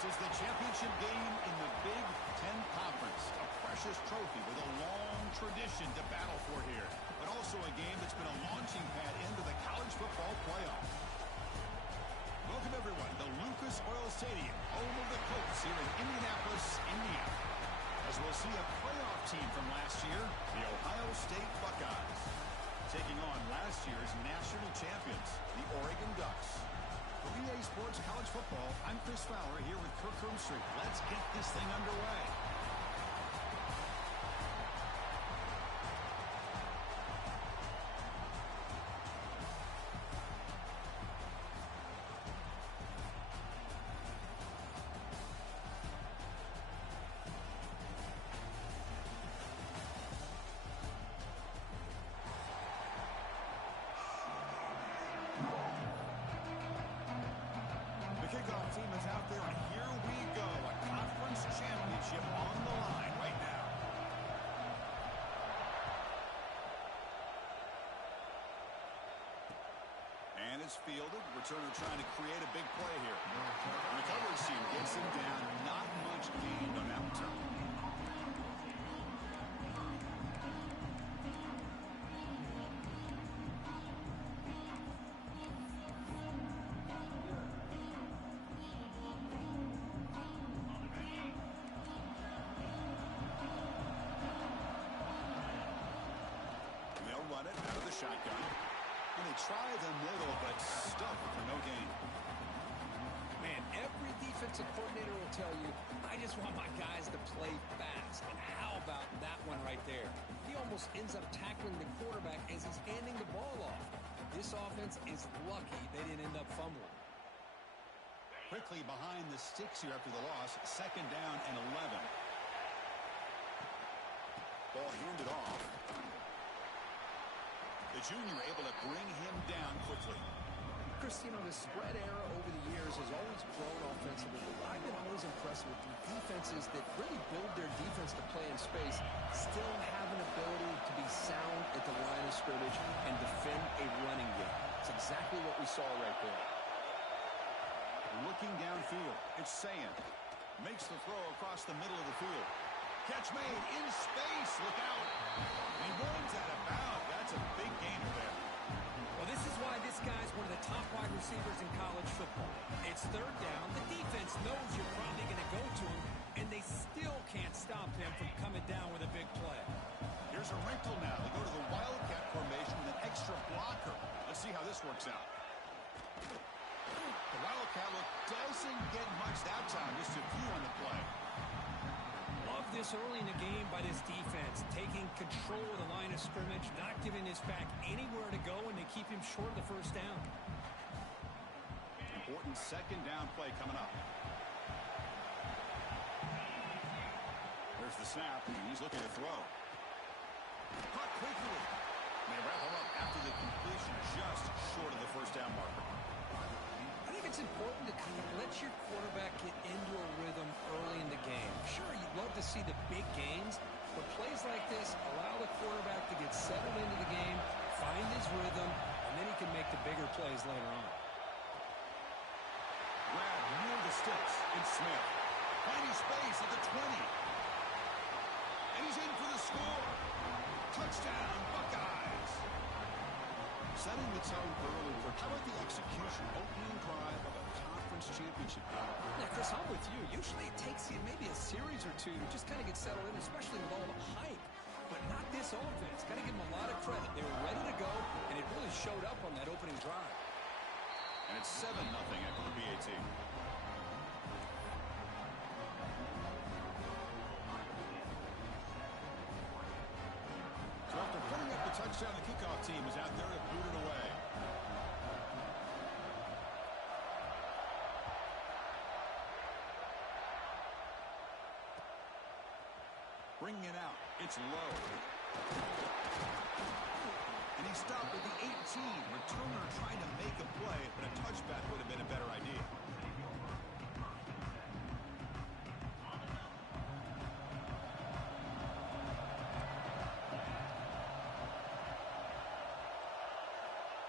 is the championship game in the Big Ten Conference. A precious trophy with a long tradition to battle for here. But also a game that's been a launching pad into the college football playoff. Welcome, everyone, to Lucas Oil Stadium, home of the Colts here in Indianapolis, Indiana. As we'll see a playoff team from last year, the Ohio State Buckeyes, taking on last year's national champions, the Oregon Ducks. For EA Sports College Football, I'm Chris Fowler here with Kirk Herbstreit. Let's get this thing underway. Kickoff team is out there, and here we go. A conference championship on the line right now. And it's fielded. Returner trying to create a big play here. And the coverage team gets him down. Not much gained on that return. Run it out of the shotgun. And they try the middle, but stuffed for no gain. Man, every defensive coordinator will tell you, I just want my guys to play fast. And how about that one right there? He almost ends up tackling the quarterback as he's handing the ball off. This offense is lucky they didn't end up fumbling. Quickly behind the sticks here after the loss. 2nd down and 11. Ball handed off. The junior able to bring him down quickly. Chris, you know, the spread era over the years has always grown offensively, but I've been always impressed with the defenses that really build their defense to play in space, still have an ability to be sound at the line of scrimmage and defend a running game. It's exactly what we saw right there. Looking downfield, it's Sayin. Makes the throw across the middle of the field. Catch made in space. Look out. And he runs out of bounds. That's a big gainer there. Well, this is why this guy's one of the top wide receivers in college football. It's 3rd down. The defense knows you're probably going to go to him, and they still can't stop him from coming down with a big play. Here's a wrinkle now. They go to the Wildcat formation with an extra blocker. Let's see how this works out. The Wildcat look doesn't get much that time. Just a few on the play. Love this early in the game by this defense, taking control of the line of scrimmage, not giving his back anywhere to go, and they keep him short of the 1st down. Important 2nd down play coming up. There's the snap, and he's looking to throw. Caught quickly. And they wrap him up after the completion, just short of the 1st down marker. I think it's important to kind of let your quarterback get into a rhythm early in the game. Sure, you'd love to see the big gains, but plays like this allow the quarterback to get settled into the game, find his rhythm, and then he can make the bigger plays later on. Grab near the sticks, and Smith finding space at the 20. And he's in for the score. Touchdown, Buckeyes. Setting the tone early for how about the execution, opening drive of a conference championship game. Yeah, Chris, I'm with you. Usually it takes you maybe a series or two to just kind of get settled in, especially with all the hype. But not this offense. Got to give them a lot of credit. They were ready to go, and it really showed up on that opening drive. And it's 7-0 after the PAT. So after putting up the touchdown, the kickoff team is out there to boot it away. Bringing it out. It's low. And he stopped at the 18. Returner trying to make a play, but a touchback would have been a better idea.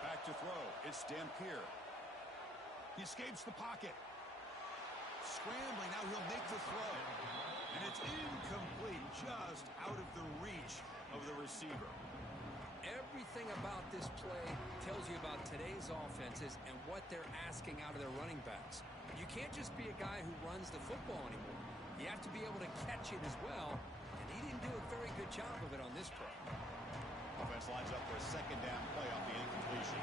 Back to throw. It's Dampier. He escapes the pocket. scrambling. Now he'll make the throw. And it's incomplete, just out of the reach of the receiver. Everything about this play tells you about today's offenses and what they're asking out of their running backs. You can't just be a guy who runs the football anymore. You have to be able to catch it as well, and he didn't do a very good job of it on this play. Offense lines up for a second down play off the incompletion.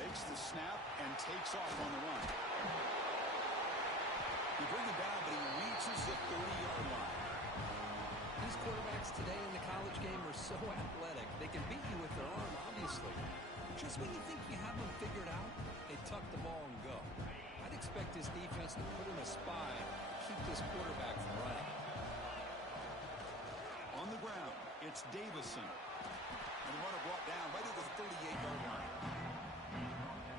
Takes the snap and takes off on the run. You bring him down, but he reaches the 30-yard line. These quarterbacks today in the college game are so athletic. They can beat you with their arm, obviously. Just when you think you have them figured out, they tuck the ball and go. I'd expect this defense to put in a spy, keep this quarterback from running. On the ground, it's Davison. And the runner brought down right at the 38-yard line.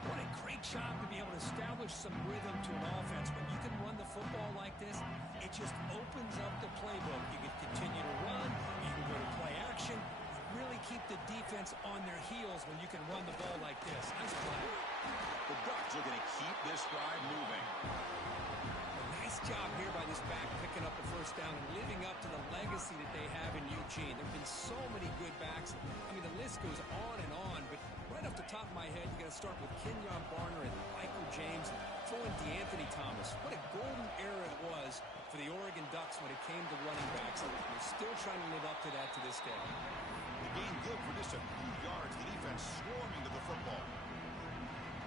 What a great job to be able to establish some rhythm to an offense. When you can run the football like this, it just opens up the playbook. You can continue to run, you can go to play action, really keep the defense on their heels when you can run the ball like this. Nice play. The Ducks are going to keep this drive moving. Nice job here by this back picking up the first down and living up to the legacy that they have in Eugene. There have been so many good backs. I mean, the list goes on and on, but right off the top of my head, you got to start with Kenyon Barner and Michael James, throw in DeAnthony Thomas. What a golden era it was for the Oregon Ducks when it came to running backs. They're still trying to live up to that to this day. The game good for just a few yards. The defense swarming to the football.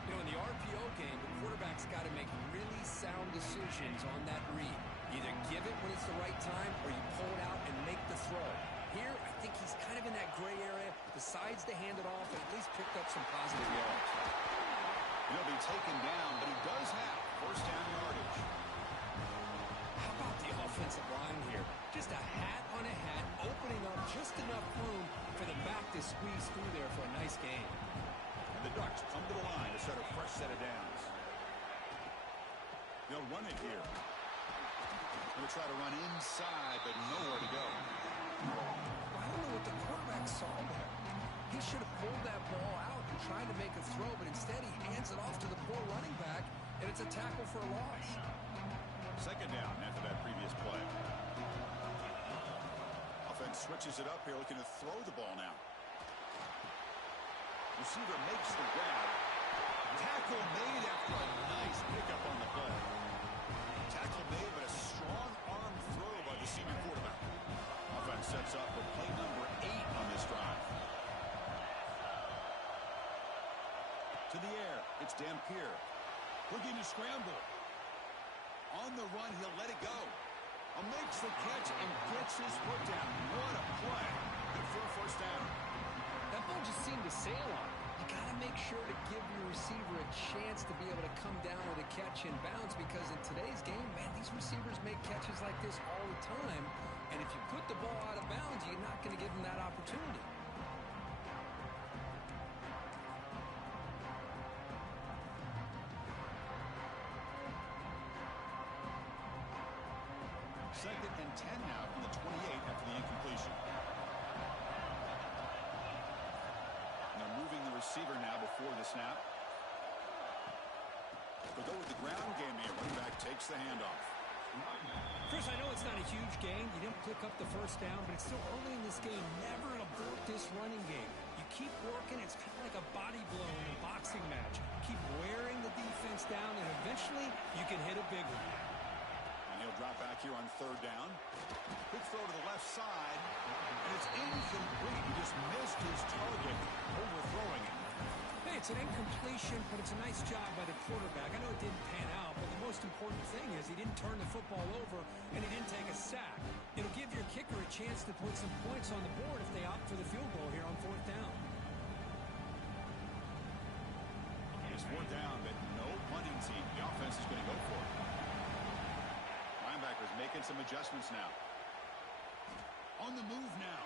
You know, in the RPO game, the quarterback's got to make really sound decisions on that read. Either give it when it's the right time or you pull it out and make the throw. Here, I think he's kind of in that gray area, decides to hand it off and at least picked up some positive yards. He'll be taken down, but he does have first down yardage. How about the offensive line here? Just a hat on a hat, opening up just enough room for the back to squeeze through there for a nice game. And the Ducks come to the line to set a fresh set of downs. They'll run it here. Going to try to run inside, but nowhere to go. I don't know what the quarterback saw there. He should have pulled that ball out and tried to make a throw, but instead he hands it off to the poor running back, and it's a tackle for a loss. Second down after that previous play. Offense switches it up here, looking to throw the ball now. Receiver makes the grab. Tackle made after a nice pickup on the play. Tackle made, but a strong arm throw by the senior quarterback. Offense sets up for play number 8 on this drive. To the air, it's Dampier. Looking to scramble. On the run, he'll let it go. Makes the catch and gets his foot down. What a play. Good for a first down. That ball just seemed to sail on. You got to make sure to give your receiver a chance to be able to come down with a catch in bounds, because in today's game, man, these receivers make catches like this all the time. And if you put the ball out of bounds, you're not going to give them that opportunity. Second and 10 now from the 28 after the incompletion. And they're moving the receiver now before the snap. They'll go with the ground game here. Running back takes the handoff. Chris, I know it's not a huge gain. You didn't pick up the first down, but it's still early in this game. Never abort this running game. You keep working. It's kind of like a body blow in a boxing match. Keep wearing the defense down, and eventually you can hit a big one. He'll drop back here on third down. Quick throw to the left side, and it's incomplete. He just missed his target, overthrowing it. Hey, it's an incompletion, but it's a nice job by the quarterback. I know it didn't pan out, but the most important thing is he didn't turn the football over, and he didn't take a sack. It'll give your kicker a chance to put some points on the board if they opt for the field goal here on fourth down. It's fourth down, but no punting team. The offense is going to go for it. Linebackers making some adjustments now. On the move now.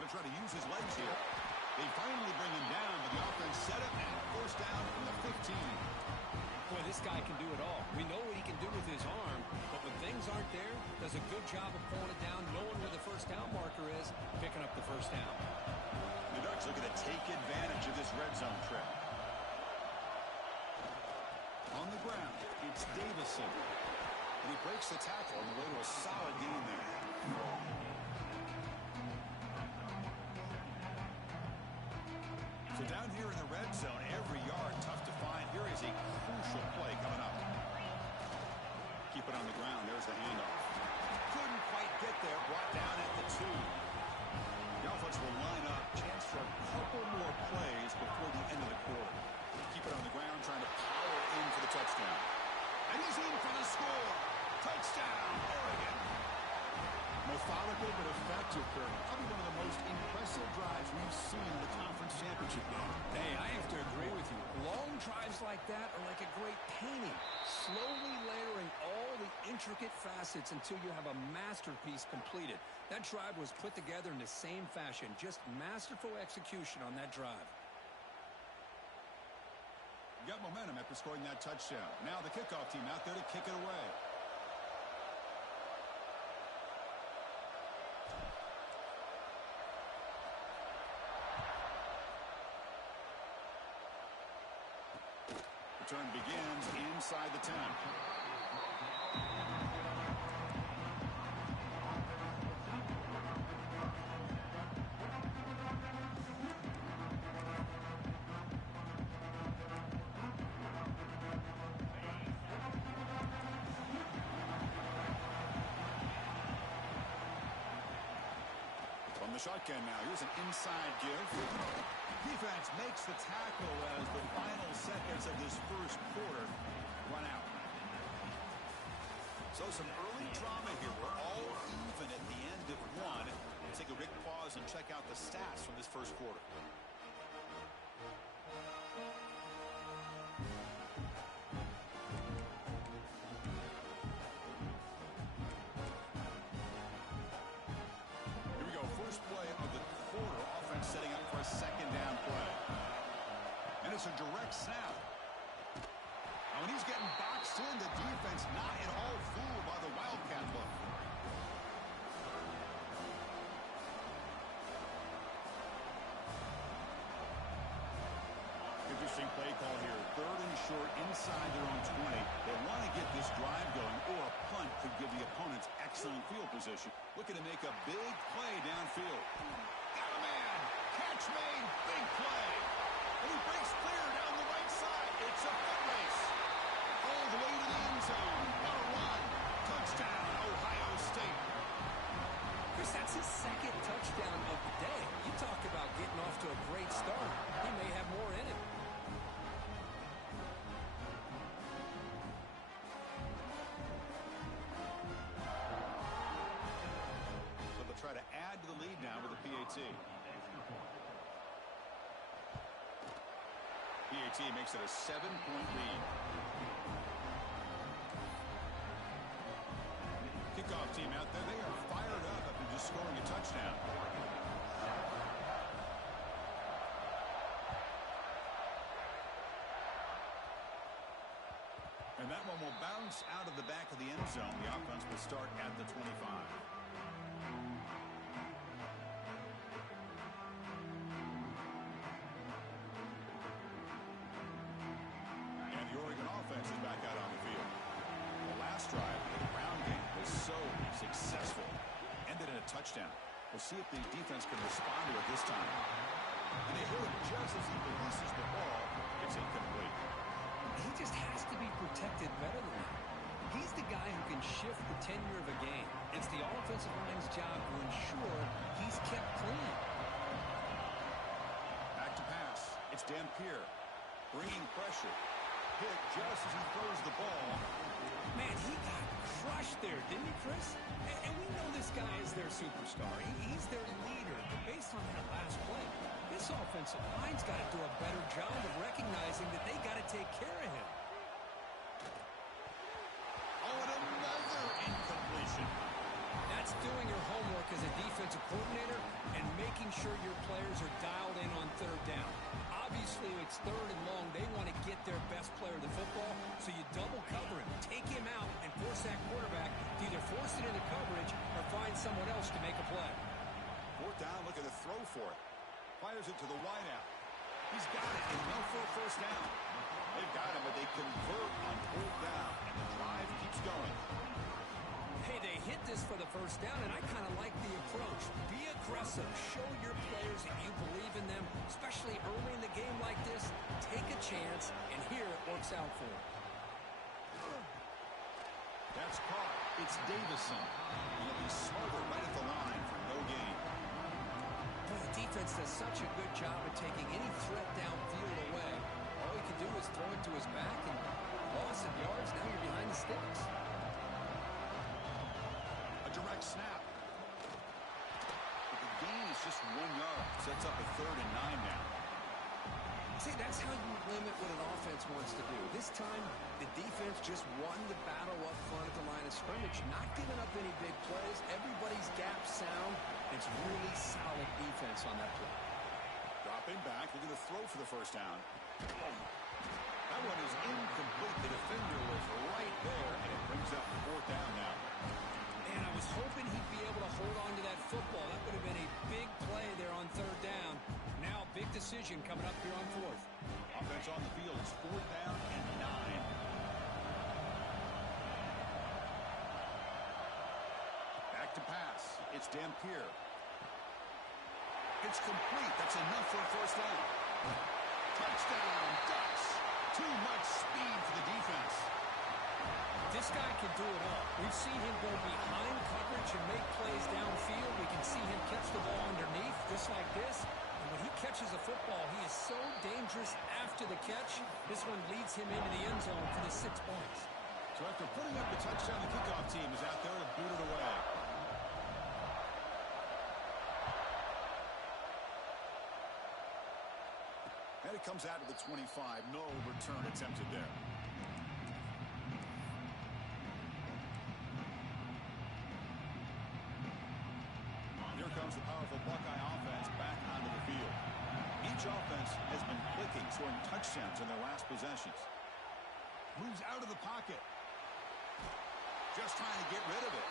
Going to try to use his legs here. They finally bring him down, but the offense set up and first down from the 15. Boy, this guy can do it all. We know what he can do with his arm, but when things aren't there, does a good job of pulling it down, knowing where the first down marker is, picking up the first down. The Ducks looking to take advantage of this red zone trip. On the ground, it's Davison. And he breaks the tackle on the way to a solid gain there. So down here in the red zone, every yard tough to find. Here is a crucial play coming up. Keep it on the ground. There's the handoff. Couldn't quite get there. Brought down at the 2. The offense will line up. Chance for a couple more plays before the end of the quarter. Keep it on the ground, trying to power in for the touchdown. And he's in for the score. Touchdown, Oregon. Methodical but effective, Kirk. Probably one of the most impressive drives we've seen in the conference championship game. Hey, I have to agree with you. Long drives like that are like a great painting. Slowly layering all the intricate facets until you have a masterpiece completed. That drive was put together in the same fashion. Just masterful execution on that drive. Got momentum after scoring that touchdown. Now the kickoff team out there to kick it away. Return begins inside the 10. From the shotgun now, here's an inside give. Defense makes the tackle as the final seconds of this first quarter run out. So some early drama here. We're all even at the end of one. Let's take a quick pause and check out the stats from this first quarter. Here we go. First play of the quarter. Offense setting up for a second down play. And it's a direct snap. Now when he's getting boxed in, the defense not at all fooled by the Wildcat look. Interesting play call here. Third and short inside their own 20. They want to get this drive going, or a punt could give the opponents excellent field position. Looking to make a big play downfield. Got a man. Catch made. Big play. And he breaks clear down the right side. It's a foot race. All the way to the end zone. What a run. Touchdown, Ohio State. Chris, that's his second touchdown of the day. You talk about getting off to a great start. He may have more in him. So they'll try to add to the lead now with the PAT. PAT makes it a 7-point lead. Kickoff team out there. They are fired up after just scoring a touchdown. And that one will bounce out of the back of the end zone. The offense will start at the 25. And the Oregon offense is back out on the field. The last drive of the ground game was so successful. Ended in a touchdown. We'll see if the defense can respond to it this time. And they hit him just as he releases the ball. It's incomplete. He just has to be protected better than that. He's the guy who can shift the tenure of a game. It's the offensive line's job to ensure he's kept clean. Back to pass. It's Dampier bringing pressure. Hit just as he throws the ball. Man, he got crushed there, didn't he, Chris? And we know this guy is their superstar. He's their leader. But based on that last play, this offensive line's got to do a better job of recognizing that they got to take care of him. Oh, and another incompletion. That's doing your homework as a defensive coordinator and making sure your players are dialed in on third down. Obviously, it's third and long. They want to get their best player to football, so you double cover him, take him out, and force that quarterback to either force it into coverage someone else to make a play. Fourth down, looking to throw for it. Fires it to the wideout. He's got it. Enough for a first down. They've got him, but they convert on fourth down, and the drive keeps going. Hey, they hit this for the first down, and I kind of like the approach. Be aggressive. Show your players that you believe in them, especially early in the game like this. Take a chance, and here it works out for them. That's caught. It's Davison. He'll be smothered right at the line for no gain. Boy, the defense does such a good job of taking any threat downfield away. All he can do is throw it to his back, and loss of yards, now you're behind the sticks. Direct snap. But the gain is just 1 yard. Sets up a 3rd and 9 now. See, that's how you limit what an offense wants to do. This time, the defense just won the battle up front at the line of scrimmage, not giving up any big plays. Everybody's gap sound. It's really solid defense on that play. Dropping back, looking to throw for the first down. That one is incomplete. The defender was right there, and it brings up 4th down now. And I was hoping he'd be able to hold on to that football. That would have been a big play there on 3rd down. Now, big decision coming up here on 4th. Offense on the field is 4th down and 9. Back to pass. It's Dampier. It's complete. That's enough for a first down. Touchdown, Ducks. Too much speed for the defense. This guy can do it all. We've seen him go behind coverage and make plays downfield. We can see him catch the ball underneath, just like this. And when he catches a football, he is so dangerous after the catch. This one leads him into the end zone for the 6 points. So after putting up the touchdown, the kickoff team is out there to boot it away. And it comes out to the 25. No return attempted there. Here comes the powerful Buckeye offense back onto the field. Each offense has been clicking, scoring touchdowns in their last possessions. Moves out of the pocket. Just trying to get rid of it.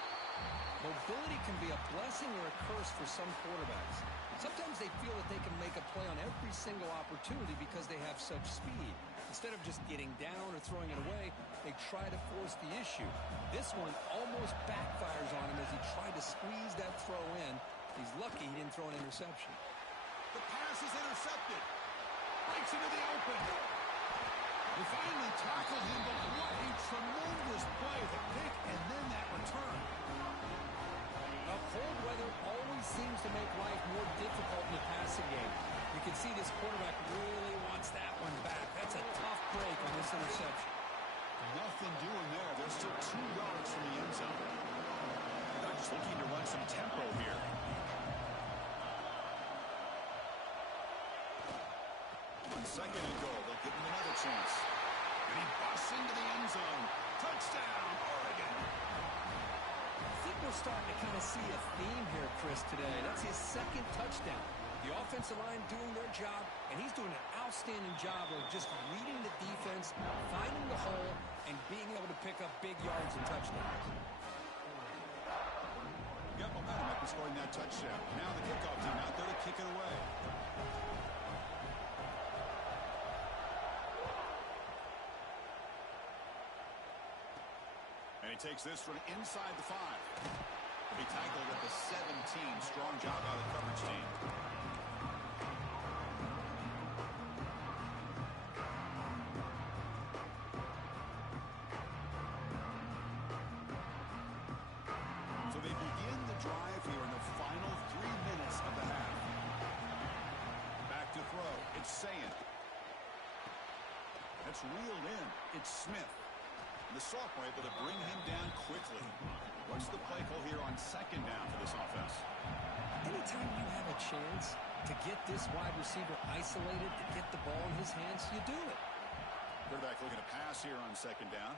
Mobility can be a blessing or a curse for some quarterbacks. Sometimes they feel that they can make a play on every single opportunity because they have such speed. Instead of just getting down or throwing it away, they try to force the issue. This one almost backfires on him as he tried to squeeze that throw in. He's lucky he didn't throw an interception. The pass is intercepted. Breaks into the open. They finally tackled him, but what a tremendous play. The pick and then that return. Now, cold weather always seems to make life more difficult in the passing game. You can see this quarterback really wants that one back. That's a tough break on this interception. Nothing doing there. They're still 2 yards from the end zone. They're just looking to run some tempo here. On 2nd and goal, they'll give him another chance. And he busts into the end zone. Touchdown, Oregon. I think we're starting to kind of see a theme here, Chris, today. That's his 2nd touchdown. The offensive line doing their job, and he's doing an outstanding job of just leading the defense, finding the hole, and being able to pick up big yards and touchdowns. Got momentum after scoring that touchdown. Now the kickoff team out there to kick it away. And he takes this from inside the 5. He'll be tackled at the 17. Strong job by the coverage team. So they begin the drive here in the final 3 minutes of the half. Back to throw. It's Saying. That's reeled in. It's Smith. The sophomore able to bring him down quickly. What's the play call here on 2nd down for this offense? Anytime you have a chance to get this wide receiver isolated, to get the ball in his hands, you do it. Quarterback looking to pass here on 2nd down.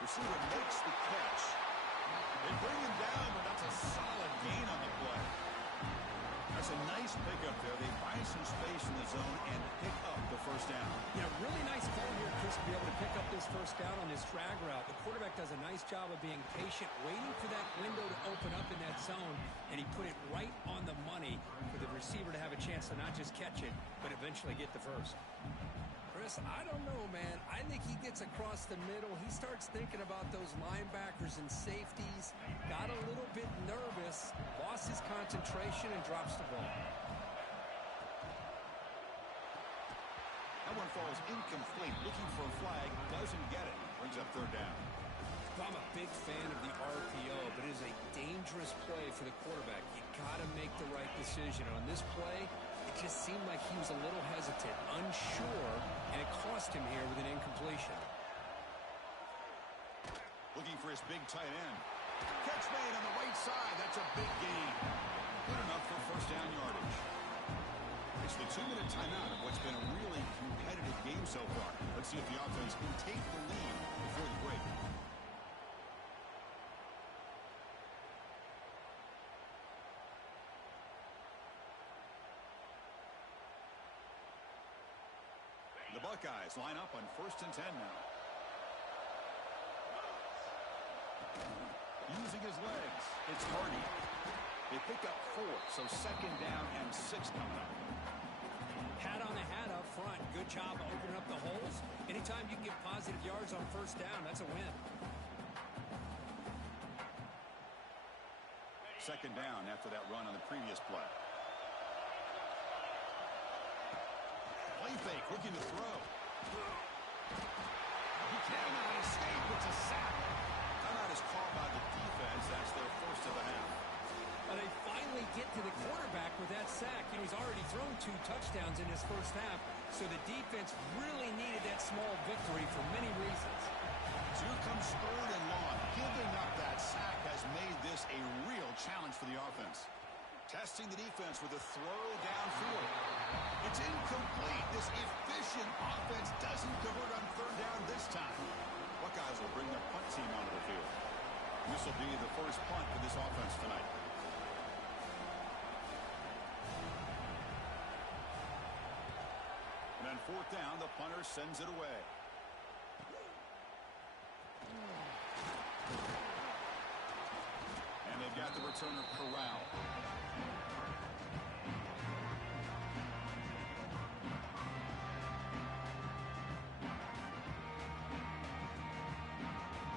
Receiver makes the catch. They bring him down, but that's a solid gain on the play. That's a nice pickup there. They buy find some space in the zone and pick up the first down. Yeah, really nice call here, Chris, to be able to pick up this first down on this drag route. The quarterback does a nice job of being patient, waiting for that window to open up in that zone, and he put it right on the money for the receiver to have a chance to not just catch it, but eventually get the first. Chris, I don't know, man. I think he gets across the middle. He starts thinking about those linebackers and safeties. Got a little bit nervous, lost his concentration, and drops the ball. That one falls incomplete. Looking for a flag. Doesn't get it. Brings up third down. I'm a big fan of the RPO, but it is a dangerous play for the quarterback. You got to make the right decision. On this play, it just seemed like he was a little hesitant, unsure, and it cost him here with an incompletion. Looking for his big tight end. Catch made on the right side. That's a big gain. Good enough for first down yardage. It's the 2-minute timeout of what's been a really competitive game so far. Let's see if the offense can take the lead before the break. The Buckeyes line up on 1st and 10 now. Using his legs, it's Hardy. They pick up 4, so 2nd down and 6 coming up. Hat on a hat up front. Good job opening up the holes. Anytime you can get positive yards on first down, that's a win. 2nd down after that run on the previous play. Play fake, looking to throw. He cannot escape. It's a sack. Timeout is called by the defense. That's their first of the half. They finally get to the quarterback with that sack. You know, he's already thrown 2 touchdowns in his first half, so the defense really needed that small victory for many reasons. So here comes 3rd and long. Giving up that sack has made this a real challenge for the offense. Testing the defense with a throw downfield. It's incomplete. This efficient offense doesn't convert on 3rd down this time. Buckeyes will bring their punt team onto the field. This will be the first punt for this offense tonight. And on 4th down, the punter sends it away. And they've got the returner corralled.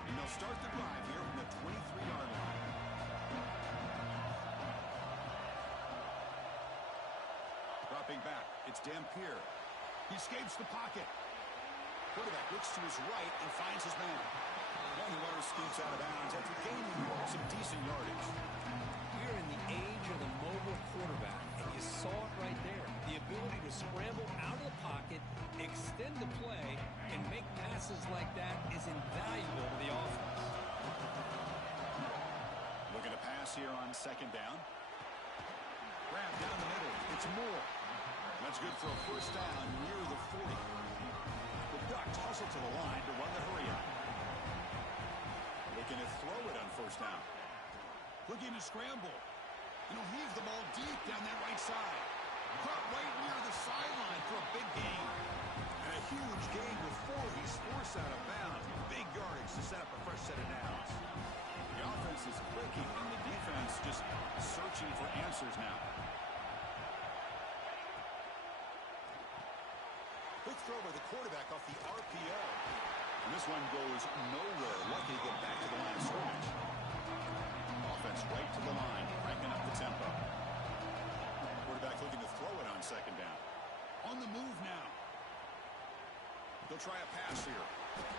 And they'll start the drive here from the 23-yard line. Dropping back, it's Dampier. He escapes the pocket. Quarterback looks to his right and finds his man. One runner scoots out of bounds after gaining some decent yardage. We're in the age of the mobile quarterback, and you saw it right there. The ability to scramble out of the pocket, extend the play, and make passes like that is invaluable to the offense. Looking to pass here on 2nd down. Grab down the middle. It's Moore. That's good for a first down near the 40. The Ducks hustle to the line to run the hurry up. Looking to throw it on 1st down. Looking to scramble. And he'll heave the ball deep down that right side. Caught right near the sideline for a big gain. And a huge gain with 4. He's forced out of bounds. Big yardage to set up a fresh set of downs. The offense is clicking, and the defense just searching for answers now. Quick throw by the quarterback off the RPO. And this one goes nowhere. Lucky to get back to the line of scrimmage. Offense right to the line, cranking up the tempo. Quarterback looking to throw it on 2nd down. On the move now. They'll try a pass here.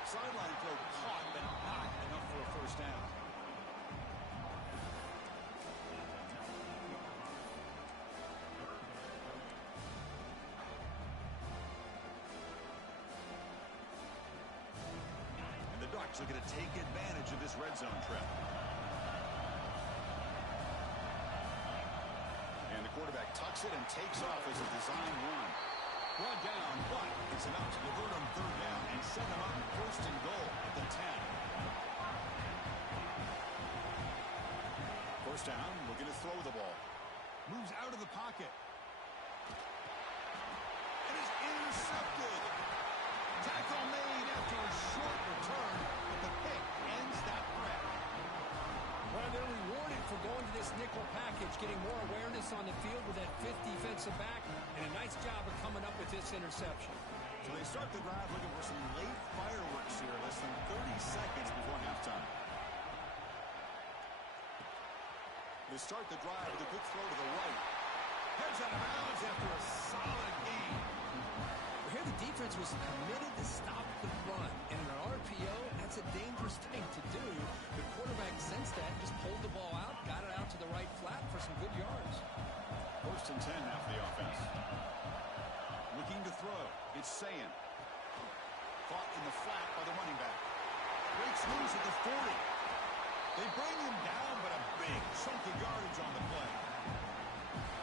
Sideline throw caught, but not enough for a first down. Ducks looking to take advantage of this red zone trip. And the quarterback tucks it and takes off as a design run. Brought down, but it's enough to convert on 3rd down and set him up 1st and goal at the 10. 1st down, looking to throw the ball. Moves out of the pocket. That is intercepted. Tackle made after a short return, but the pick ends that threat. Well, they're rewarded for going to this nickel package, getting more awareness on the field with that fifth defensive back, and a nice job of coming up with this interception. So they start the drive looking for some late fireworks here, less than 30 seconds before halftime. They start the drive with a good throw to the right. Heads out of bounds after a solid gain. Here the defense was committed to stop the run, and in an RPO, that's a dangerous thing to do. The quarterback sensed that, just pulled the ball out, got it out to the right flat for some good yards. 1st and 10 now for the offense. Looking to throw. It's Sayan. Caught in the flat by the running back. Breaks loose at the 40. They bring him down, but a big chunk of yardage on the play.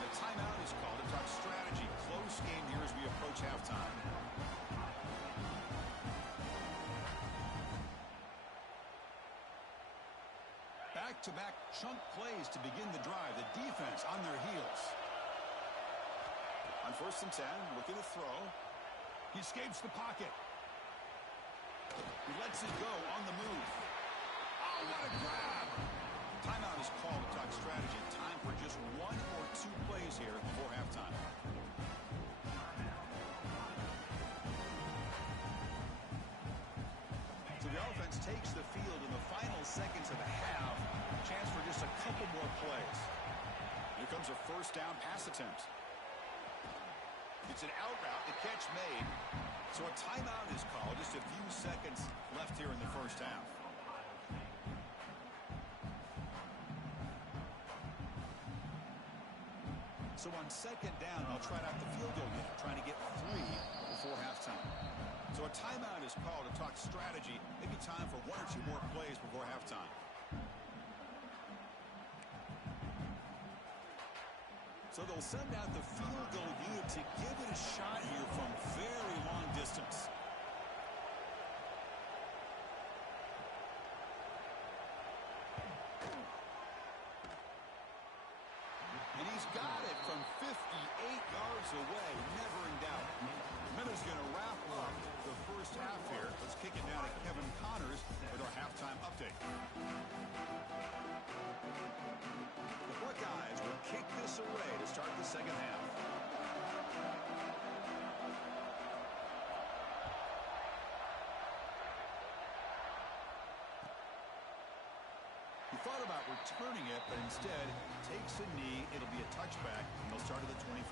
The timeout is called to talk strategy. Close game here as we approach halftime. Back-to-back chunk plays to begin the drive. The defense on their heels. On 1st and 10, looking to throw. He escapes the pocket. He lets it go on the move. Oh, what a grab! Timeout is called to talk strategy. Time for just 1 or 2 plays here before halftime. So the offense takes the field in the final seconds of the half. Chance for just a couple more plays. Here comes a 1st down pass attempt. It's an out route, the catch made. So a timeout is called. Just a few seconds left here in the 1st half. So on 2nd down, they'll try out the field goal unit, trying to get 3 before halftime. So a timeout is called to talk strategy. Maybe time for 1 or 2 more plays before halftime. So they'll send out the field goal unit to give it a shot here from very long distance. And he's got it from 58 yards away, never in doubt. Minutes going to wrap up the 1st half here. Let's kick it down to Kevin Connors with our halftime update. The Buckeyes will kick this away to start the 2nd half. He thought about returning it, but instead takes a knee. It'll be a touchback. He'll start at the 25.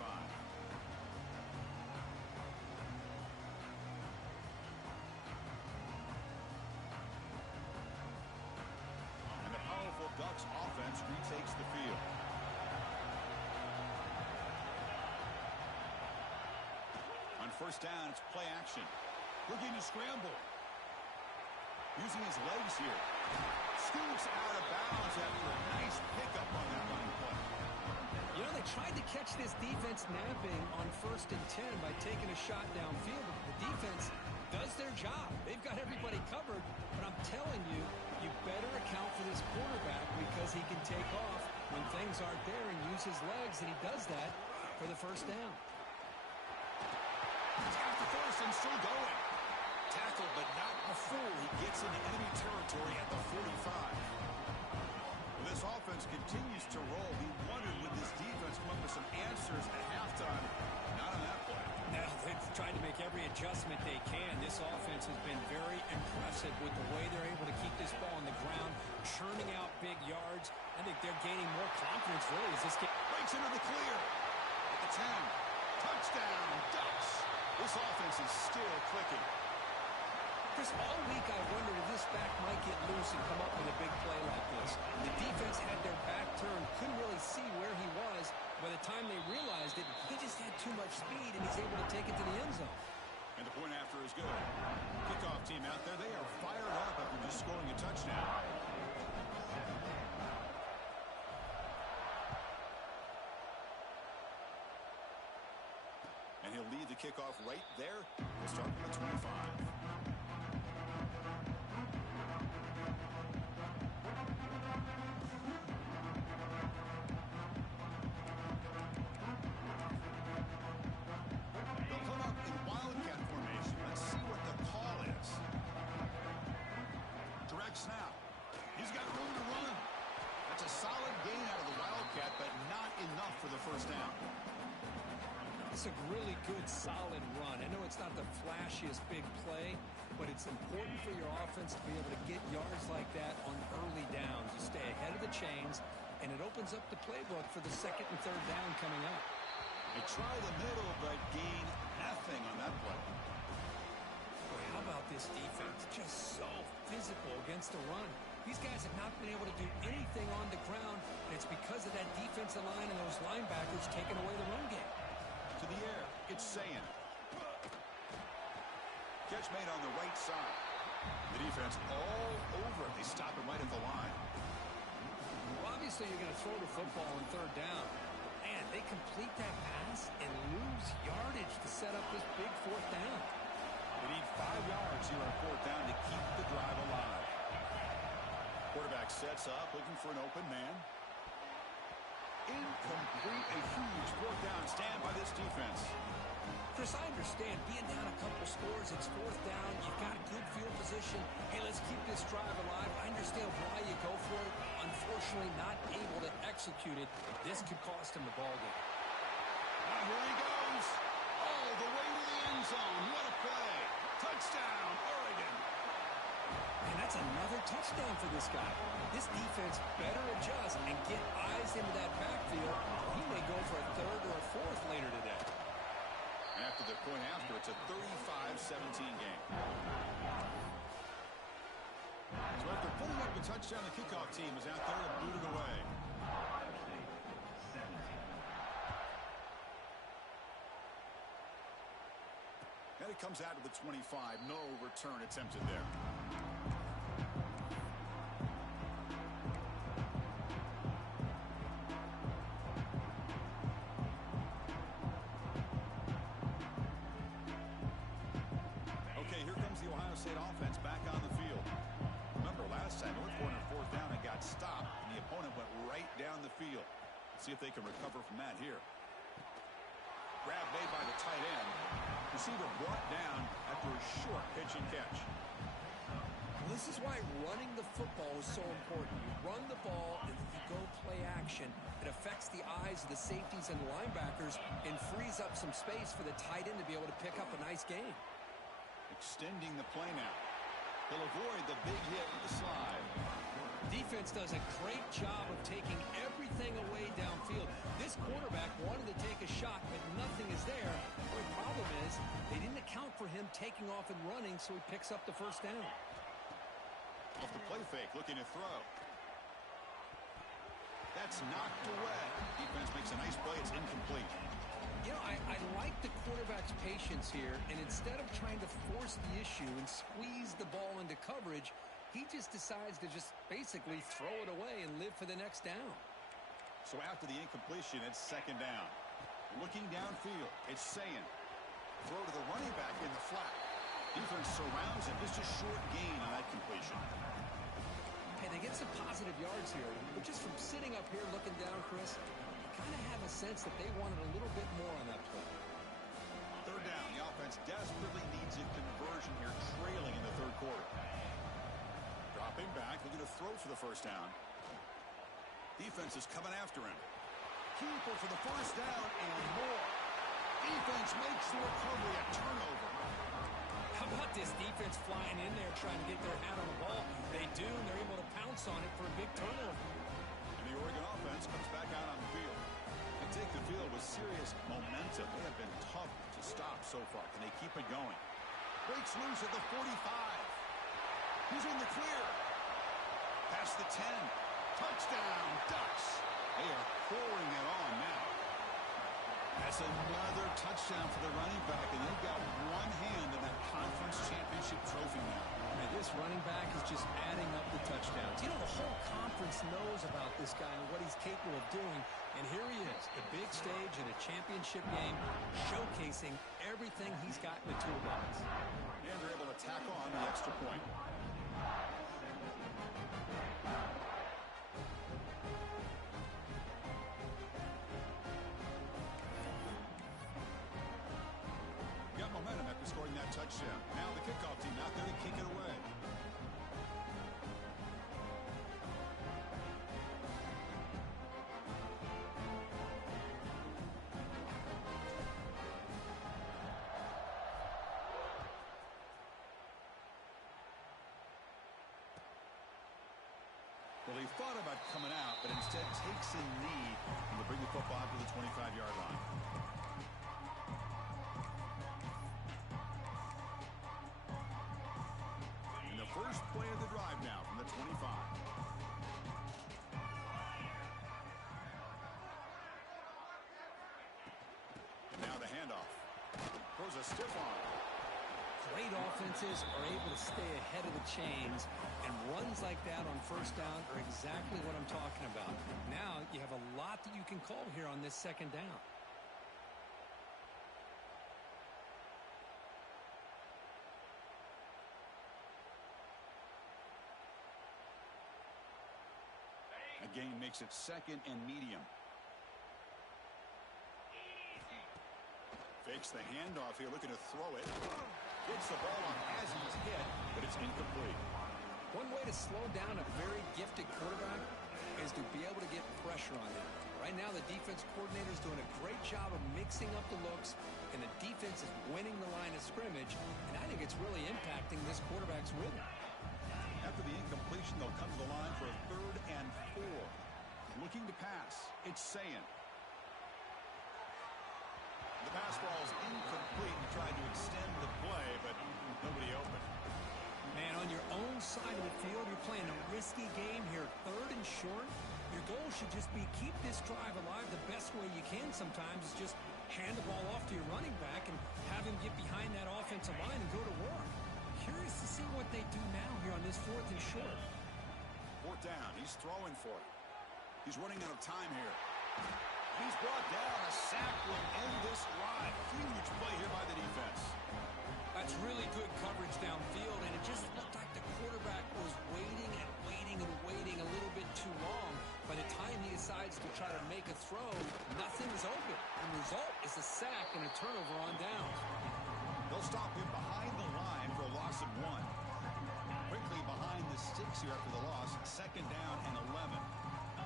And the powerful Ducks offense retakes the field. On 1st down, it's play action. Looking to scramble. Using his legs here. Scoots out of bounds after a nice pickup on that running play. You know, they tried to catch this defense napping on 1st and 10 by taking a shot downfield. The defense does their job. They've got everybody covered. But I'm telling you, you better account for this quarterback because he can take off when things aren't there and use his legs, and he does that for the 1st down. He's got the 1st and still going. Tackled, but not before he gets into enemy territory at the 45. This offense continues to roll. He wondered would this defense come up with some answers at halftime. Not on that play. Now, they've tried to make every adjustment they can. This offense has been very impressive with the way they're able to keep this ball on the ground, churning out big yards. I think they're gaining more confidence, really, as this game breaks into the clear. At the 10. Touchdown, Ducks. This offense is still clicking. Chris, all week I wondered if this back might get loose and come up with a big play like this. The defense had their back turned, couldn't really see where he was. By the time they realized it, he just had too much speed, and he's able to take it to the end zone. And the point after is good. Kickoff team out there, they are fired up after just scoring a touchdown. And he'll lead the kickoff right there. We'll start from the 25. They'll come up the first down. It's a really good, solid run. I know it's not the flashiest big play, but it's important for your offense to be able to get yards like that on early downs. You stay ahead of the chains, and it opens up the playbook for the second and third down coming up. They try the middle, but gain nothing on that play. Boy, how about this defense? Just so physical against the run. These guys have not been able to do anything on the ground, and it's because of that defensive line and those linebackers taking away the run game. To the air, it's Sayan. Catch made on the right side. The defense all over it. They stop it right at the line. Well, obviously, you're going to throw the football on third down. Man, they complete that pass and lose yardage to set up this big fourth down. They need 5 yards here on fourth down to keep the drive alive. Quarterback sets up, looking for an open man. Incomplete, a huge fourth down stand by this defense. Chris, I understand being down a couple scores, it's fourth down, you've got a good field position. Hey, let's keep this drive alive. I understand why you go for it. Unfortunately, not able to execute it. This could cost him the ball game. Now here he goes. All the way to the end zone. What a play. Touchdown, Oregon. And that's another touchdown for this guy. This defense better adjust and get eyes into that backfield. He may go for a third or a fourth later today. After the point after, it's a 35-17 game. So after putting up a touchdown, the kickoff team is out there to boot it away. And it comes out to the 25. No return attempted there. Okay, here comes the Ohio State offense back on the field. Remember, last time, North Point on fourth down and got stopped, and the opponent went right down the field. Let's see if they can recover from that here. Grab made by the tight end. Receiver brought down after a short pitch and catch. This is why running the football is so important. You run the ball, and you go play action. It affects the eyes of the safeties and linebackers and frees up some space for the tight end to be able to pick up a nice game. Extending the play now. He'll avoid the big hit with the slide. Defense does a great job of taking everything away downfield. This quarterback wanted to take a shot, but nothing is there. The problem is they didn't account for him taking off and running, so he picks up the first down. Off the play fake, looking to throw. That's knocked away. Defense makes a nice play. It's incomplete. You know, I like the quarterback's patience here, and instead of trying to force the issue and squeeze the ball into coverage, he just decides to just basically throw it away and live for the next down. So after the incompletion, it's second down. Looking downfield, it's Sayan. Throw to the running back in the flat. Defense surrounds him. Just a short gain on that completion. Hey, they get some positive yards here, but just from sitting up here looking down, Chris, you kind of have a sense that they wanted a little bit more on that play. Third down. The offense desperately needs a conversion here, trailing in the third quarter. Dropping back, looking to throw for the first down. Defense is coming after him. Keeper for the first down and more. Defense makes the recovery, a turnover. How about this defense flying in there trying to get their hat on the ball? They do, and they're able to pounce on it for a big turnover. And the Oregon offense comes back out on the field. They take the field with serious momentum. They have been tough to stop so far. Can they keep it going? Breaks loose at the 45. He's in the clear. Past the 10. Touchdown, Ducks. They are pouring it on now. That's another touchdown for the running back, and they've got one hand in that conference championship trophy now. And this running back is just adding up the touchdowns. You know, the whole conference knows about this guy and what he's capable of doing. And here he is, the big stage in a championship game, showcasing everything he's got in the toolbox. And they're able to tack on the extra point. Got momentum after scoring that touchdown. Now the kickoff team out there to kick it away. Well, he thought about coming out, but instead takes a knee and will bring the football to the 25-yard line. And the first play of the drive now from the 25. And now the handoff. Throws a stiff arm. Great offenses are able to stay ahead of the chains, and runs like that on first down are exactly what I'm talking about. Now you have a lot that you can call here on this second down. Again, makes it second and medium. Fakes the handoff here, looking to throw it. Gets the ball on as he's hit, but it's incomplete. One way to slow down a very gifted quarterback is to be able to get pressure on him. Right now, the defense coordinator is doing a great job of mixing up the looks, and the defense is winning the line of scrimmage, and I think it's really impacting this quarterback's rhythm. After the incompletion, they'll come to the line for a 3rd and 4. Looking to pass, it's Sayin. The pass ball is incomplete and tried to extend the play, but nobody open. Man, on your own side of the field, you're playing a risky game here. 3rd and short. Your goal should just be keep this drive alive the best way you can sometimes is just hand the ball off to your running back and have him get behind that offensive line and go to work. Curious to see what they do now here on this 4th and short. 4th down. He's throwing for it. He's running out of time here. He's brought down. A sack will end this drive. Huge play here by the defense. That's really good coverage downfield, and it just looked like the quarterback was waiting and waiting and waiting a little bit too long. By the time he decides to try to make a throw, nothing is open. And the result is a sack and a turnover on downs. They'll stop him behind the line for a loss of 1. Quickly behind the sticks here after the loss. 2nd down and 11.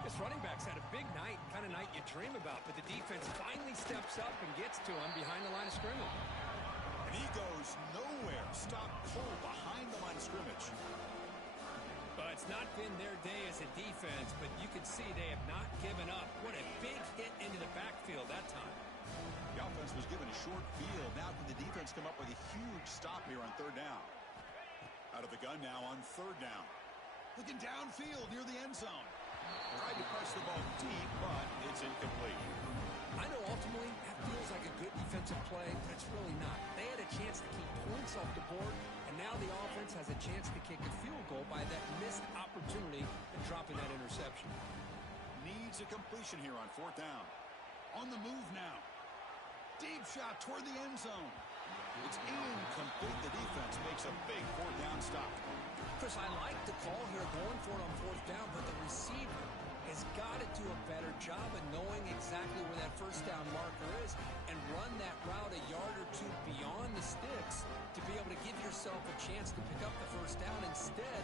This running back's had a big night, kind of night you dream about, but the defense finally steps up and gets to him behind the line of scrimmage. And he goes nowhere. Stop cold behind the line of scrimmage. But it's not been their day as a defense, but you can see they have not given up. What a big hit into the backfield that time. The offense was given a short field. Now can the defense come up with a huge stop here on 3rd down? Out of the gun now on 3rd down. Looking downfield near the end zone. Tried to press the ball deep, but it's incomplete. I know ultimately that feels like a good defensive play, but it's really not. They had a chance to keep points off the board, and now the offense has a chance to kick a field goal by that missed opportunity and dropping that interception. Needs a completion here on 4th down. On the move now. Deep shot toward the end zone. It's incomplete. The defense makes a big 4th down stop. Chris, I like the call here going for it on 4th down, but the receiver has got to do a better job of knowing exactly where that 1st down marker is and run that route a yard or 2 beyond the sticks to be able to give yourself a chance to pick up the 1st down. Instead,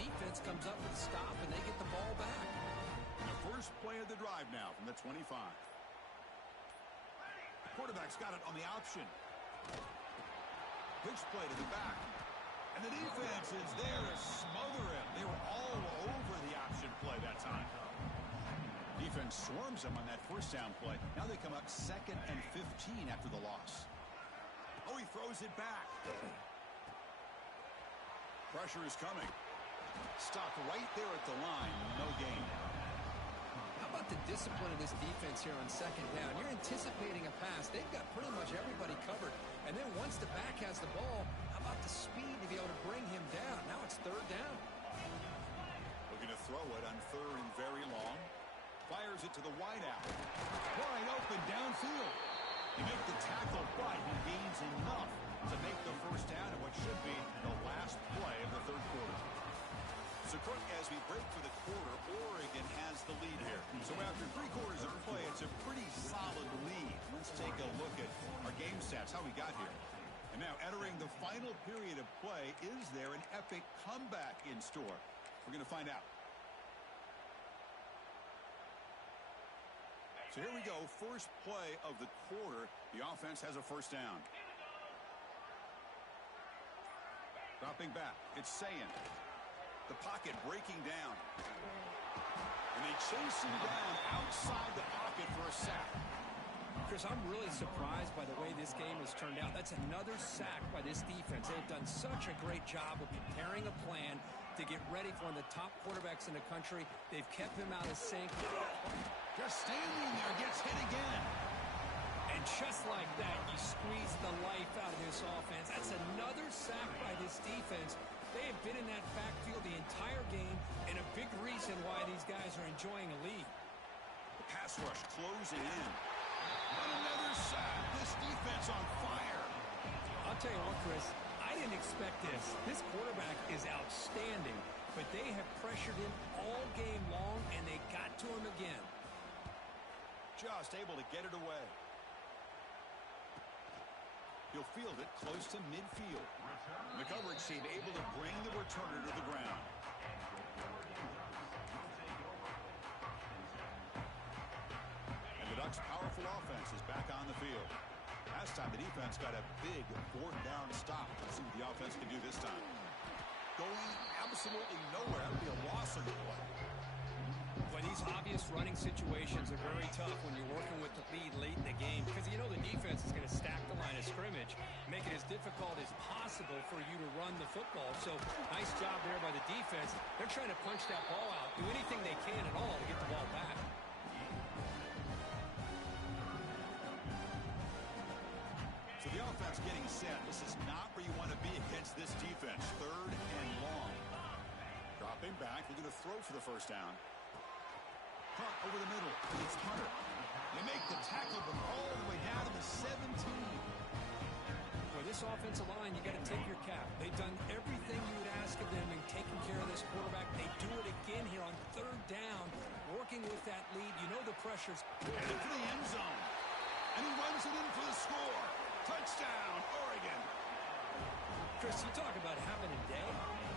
defense comes up with a stop and they get the ball back. The first play of the drive now from the 25. Quarterback's got it on the option. Pitch play to the back. And the defense is there to smother him. They were all over the option play that time. Defense swarms him on that 1st down play. Now they come up 2nd and 15 after the loss. Oh, he throws it back. Pressure is coming. Stopped right there at the line. No gain. How about the discipline of this defense here on 2nd down? You're anticipating a pass. They've got pretty much everybody covered. And then once the back has the ball, how about the speed to be able to bring him down? Now it's 3rd down. Looking to throw it on 3rd and very long. Fires it to the wideout. Wide open downfield. He makes the tackle, but he gains enough to make the 1st down in what should be the last play of the 3rd quarter. So, Kirk, as we break for the quarter, Oregon has the lead here. So after 3 quarters of play, it's a pretty solid lead. Let's take a look at our game stats, how we got here. And now, entering the final period of play, is there an epic comeback in store? We're going to find out. So here we go, first play of the quarter. The offense has a 1st down. Dropping back, it's Sayin. The pocket breaking down. chase him down outside the pocket for a sack. Chris, I'm really surprised by the way this game has turned out. That's another sack by this defense. They've done such a great job of preparing a plan to get ready for one of the top quarterbacks in the country. They've kept him out of sync. Just standing there, gets hit again. And just like that, you squeeze the life out of this offense. That's another sack by this defense. They have been in that backfield the entire game, and a big reason why these guys are enjoying a lead. The pass rush closing in. Another sack. This defense on fire. I'll tell you what, Chris, I didn't expect this. This quarterback is outstanding, but they have pressured him all game long, and they got to him again. Just able to get it away. He'll field it close to midfield. The coverage team able to bring the returner to the ground. And the Ducks' powerful offense is back on the field. Last time the defense got a big fourth down stop. Let's see what the offense can do this time. Going absolutely nowhere. That would be a loss of the play. Well, these obvious running situations are very tough when you're working with the lead late in the game because you know the defense is going to stack the line of scrimmage, make it as difficult as possible for you to run the football. So nice job there by the defense. They're trying to punch that ball out, do anything they can at all to get the ball back. So the offense getting set. This is not where you want to be against this defense. Third and long. Dropping back, looking to throw for the first down. Hunt over the middle. It's Hunter. They make the tackle, but all the way down to the 17. For this offensive line, you got to take your cap. They've done everything you would ask of them in taking care of this quarterback. They do it again here on third down, working with that lead. You know the pressure's headed for the end zone. And he runs it in for the score. Touchdown, Oregon. Chris, you talk about having a day.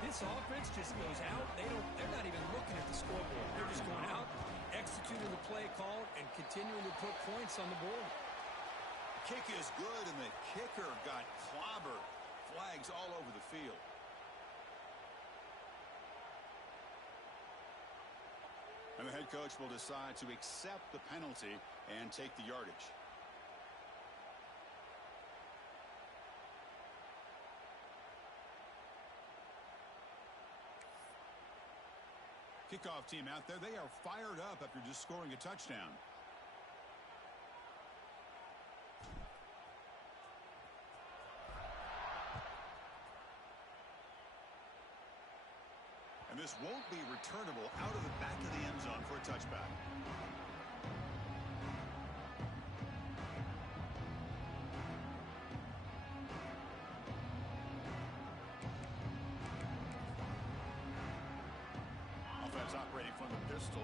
This offense just goes out. They're not even looking at the scoreboard. They're just going out, executing the play call, and continuing to put points on the board. Kick is good, and the kicker got clobbered. Flags all over the field. And the head coach will decide to accept the penalty and take the yardage. Kickoff team out there, they are fired up after just scoring a touchdown. And this won't be returnable out of the back of the end zone for a touchback. Operating from the pistol.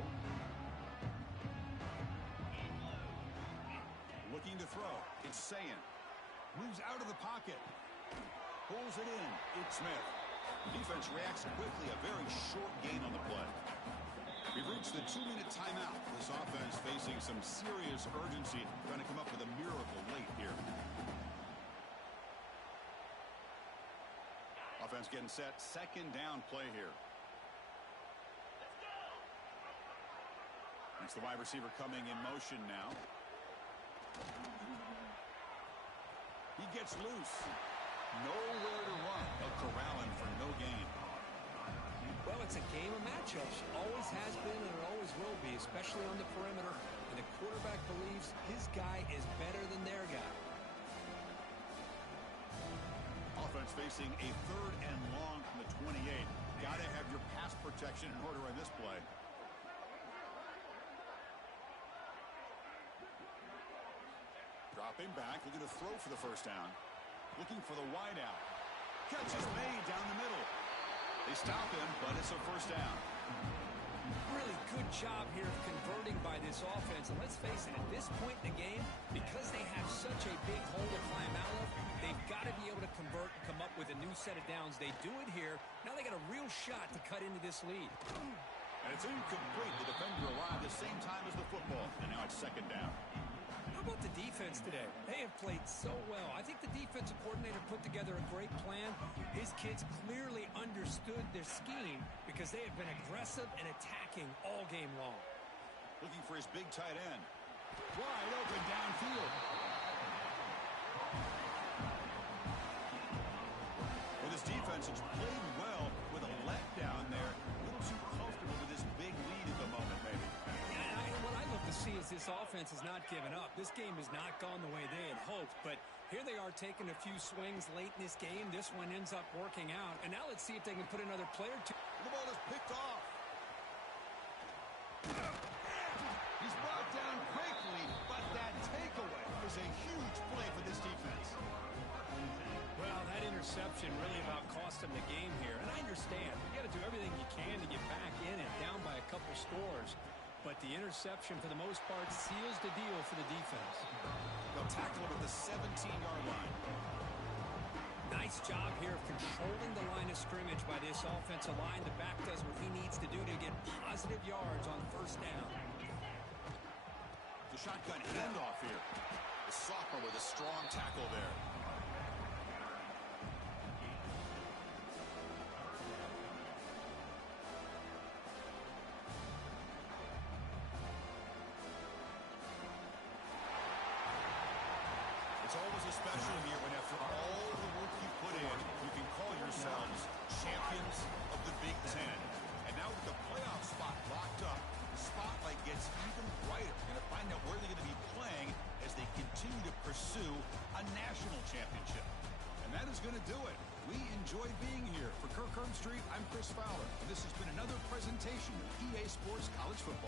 Looking to throw. It's Sayin. Moves out of the pocket. Pulls it in. It's Smith. Defense reacts quickly. A very short gain on the play. We've reached the 2-minute timeout. This offense facing some serious urgency. Trying to come up with a miracle late here. Offense getting set. Second down play here. It's the wide receiver coming in motion now. He gets loose. Nowhere to run. They'll corral him for no gain. Well, it's a game of matchups. Always has been and it always will be, especially on the perimeter. And the quarterback believes his guy is better than their guy. Offense facing a third and long from the 28. Got to have your pass protection in order on this play. Dropping back, looking to throw for the first down. Looking for the wide out. Catch is made down the middle. They stop him, but it's a first down. Really good job here of converting by this offense. And let's face it, at this point in the game, because they have such a big hole to climb out of, they've got to be able to convert and come up with a new set of downs. They do it here. Now they got a real shot to cut into this lead. And it's incomplete. The defender arrived the same time as the football. And now it's second down. How about the defense today? They have played so well. I think the defensive coordinator put together a great plan. His kids clearly understood their scheme because they have been aggressive and attacking all game long. Looking for his big tight end. Wide open downfield. Well, this defense has played well with a letdown there. A little too comfortable with this big lead at the moment, maybe. Yeah, and what I love to see is this offense has not given up. This game has not gone the way they had hoped, but here they are taking a few swings late in this game. This one ends up working out, and now let's see if they can put another player to. The ball is picked off. He's brought down quickly, but that takeaway is a huge play for this defense. Well, that interception really about cost them the game here. And I understand. You got to do everything you can to get back in and down by a couple scores. But the interception, for the most part, seals the deal for the defense. They'll tackle him at the 17-yard line. Nice job here of controlling the line of scrimmage by this offensive line. The back does what he needs to do to get positive yards on first down. The shotgun handoff here. The sophomore with a strong tackle there. It's always a special year when after all the work you put in, you can call yourselves champions of the Big Ten. And now with the playoff spot locked up, the spotlight gets even brighter. You're going to find out where they're going to be playing as they continue to pursue a national championship. And that is going to do it. We enjoy being here. For Kirk Herbstreit, I'm Chris Fowler. And this has been another presentation of EA Sports College Football.